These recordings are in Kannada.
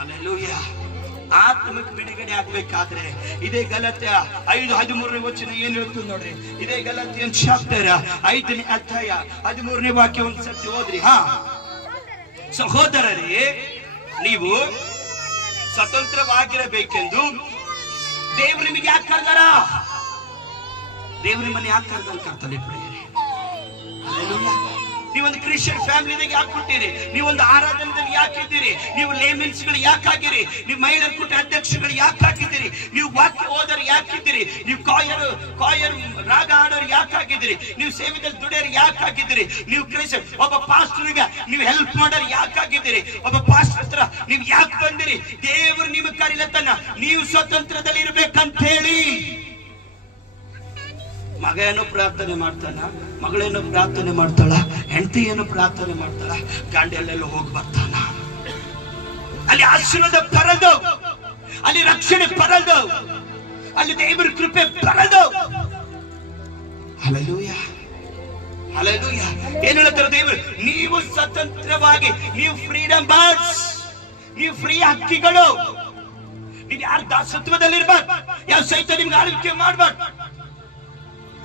ಹಲ್ಲೆಲೂಯಾ. ಆತ್ಮಕ್ಕೆ ಬಿಡುಗಡೆ ಆಗ್ಬೇಕಾದ್ರೆ ಇದೇ ಗಲಾತ್ಯ 5:13 ವಚನ ಏನ್ ಹೇಳ್ತು ನೋಡ್ರಿ. ಇದೇ ಗಲಾತ್ಯನ್ ಚಾಪ್ಟರ್ 5ನೇ ಅಧ್ಯಾಯ 13ನೇ ವಾಕ್ಯ ಒಂದ್ಸತಿ ಓದ್ರಿ. ಸಹೋದರರೇ, ನೀವು ಸ್ವತಂತ್ರವಾಗಿರಬೇಕೆಂದು ದೇವ್ರು ನಿಮಗೆ ಯಾಕೆ ಕರೆದಾರ? ದೇವ್ರ ನಿಮ್ಮನ್ನ ಯಾಕೆ ಕರೆದ ಕರ್ತನೆ ಪ್ರಿಯರೇ? ಹಲ್ಲೆಲೂಯಾ. ನೀವೊಂದು ಕ್ರಿಶ್ಚಿಯನ್ ಫ್ಯಾಮಿಲಿದಾಗ ಯಾಕೆ ಹುಟ್ಟಿರಿ? ನೀವೊಂದು ಆರಾಧನೆದಾಗ ಯಾಕಿದ್ದೀರಿ? ನೀವು ಲೇಮೆನ್ಸ್ ಗಳು ಯಾಕಾಗಿರಿ? ನೀವು ಮಹಿಳೆಯರ ಕೂಟ ಅಧ್ಯಕ್ಷಗಳು ಯಾಕೆ ಹಾಕಿದ್ದೀರಿ? ನೀವು ವಾಕ್ಯ ಓದೋರು ಯಾಕಿದ್ದೀರಿ? ನೀವು ಕಾಯರ್ ರಾಗ ಹಾಡೋರು ಯಾಕಾಗಿದ್ದೀರಿ? ನೀವು ಸೇವೆದಲ್ಲಿ ದುಡಿಯೋರು ಯಾಕಾಗಿದ್ದೀರಿ? ನೀವು ಕ್ರಿಶ್ಚಿಯನ್ ಒಬ್ಬ ಪಾಸ್ಟರ್ಗೆ ನೀವು ಹೆಲ್ಪ್ ಮಾಡೋರು ಯಾಕಾಗಿದ್ದೀರಿ? ಒಬ್ಬ ಪಾಸ್ಟರ್ ಹತ್ರ ನೀವು ಯಾಕೆ ಬಂದಿರಿ? ದೇವರು ನಿಮಗೆ ಕರೀಲತ್ತನ ನೀವು ಸ್ವತಂತ್ರದಲ್ಲಿ ಇರ್ಬೇಕಂತ ಹೇಳಿ. ಮಗ ಏನೋ ಪ್ರಾರ್ಥನೆ ಮಾಡ್ತಾನ, ಮಗಳೇನೋ ಪ್ರಾರ್ಥನೆ ಮಾಡ್ತಾಳ, ಹೆಂಡತಿ ಏನೋ ಪ್ರಾರ್ಥನೆ ಮಾಡ್ತಾಳ, ಗಂಡ ಎಲ್ಲೆಲ್ಲೋ ಹೋಗಿ ಬರ್ತಾನ. ಅಲ್ಲಿ ಆಶೀರ್ವಾದ ಬರದು, ಅಲ್ಲಿ ರಕ್ಷಣೆ ಬರದು, ಅಲ್ಲಿ ದೇವರ ಕೃಪೆ ಬರದು. Hallelujah, hallelujah. ಏನ್ ಹೇಳ್ತಾರೆ ದೇವರು? ನೀವು ಸ್ವತಂತ್ರವಾಗಿ, ನೀವು ಫ್ರೀಡಮ್ ಬರ್ಡ್ಸ್, ನೀವು ಫ್ರೀ ಹಕ್ಕಿಗಳು. ನೀವು ಯಾರ ದಾಸತ್ವದಲ್ಲಿರ್ಬಾರ್ದು, ಯಾವ ಸಹಿತ ನಿಮ್ಗೆ ಆಳ್ವಿಕೆ ಮಾಡ್ಬಾರ್ದು.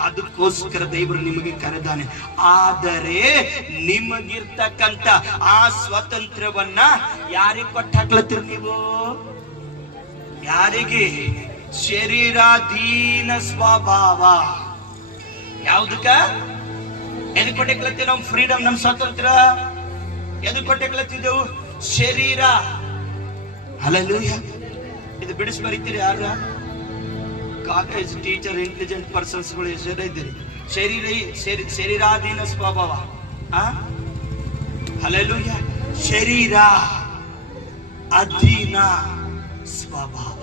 ಅದಕ್ಕೋಸ್ಕರ ದೇವರು ನಿಮಗೆ ಕರೆದಾನೆ. ಆದರೆ ನಿಮಗಿರ್ತಕ್ಕಂಥ ಆ ಸ್ವಾತಂತ್ರ್ಯವನ್ನ ಯಾರಿಗೆ ಕೊಟ್ಟು ಹಾಕ್ಲತ್ತೀರಿ ನೀವು? ಯಾರಿಗೆ? ಶರೀರಾಧೀನ ಸ್ವಭಾವ. ಯಾವ್ದಕ್ಕ? ಎದಕ್ಕೆ ಕೊಟ್ಟೆಕ್ಲತ್ತೀವಿ? ನಮ್ ಫ್ರೀಡಮ್, ನಮ್ ಸ್ವಾತಂತ್ರ್ಯ ಎದಕ್ಕೆ ಕೊಟ್ಟೆಕ್ಲತ್ತಿದ್ದೆವು? ಶರೀರ. ಹಲ್ಲೆಲೂಯಾ. ಇದು ಬಿಡಿಸಿ ಬರೀತೀರಿ ಯಾರ? ಕಾಲೇಜ್ ಟೀಚರ್, ಇಂಟೆಲಿಜೆಂಟ್ ಪರ್ಸನ್ಸ್ ಗಳು ಎಷ್ಟು ಜನ ಇದ್ದೀರಿ? ಶರೀರಾಧೀನ ಸ್ವಭಾವ. ಹಲ್ಲೆಲೂಯಾ. ಶರೀರ ಅಧೀನ ಸ್ವಭಾವ.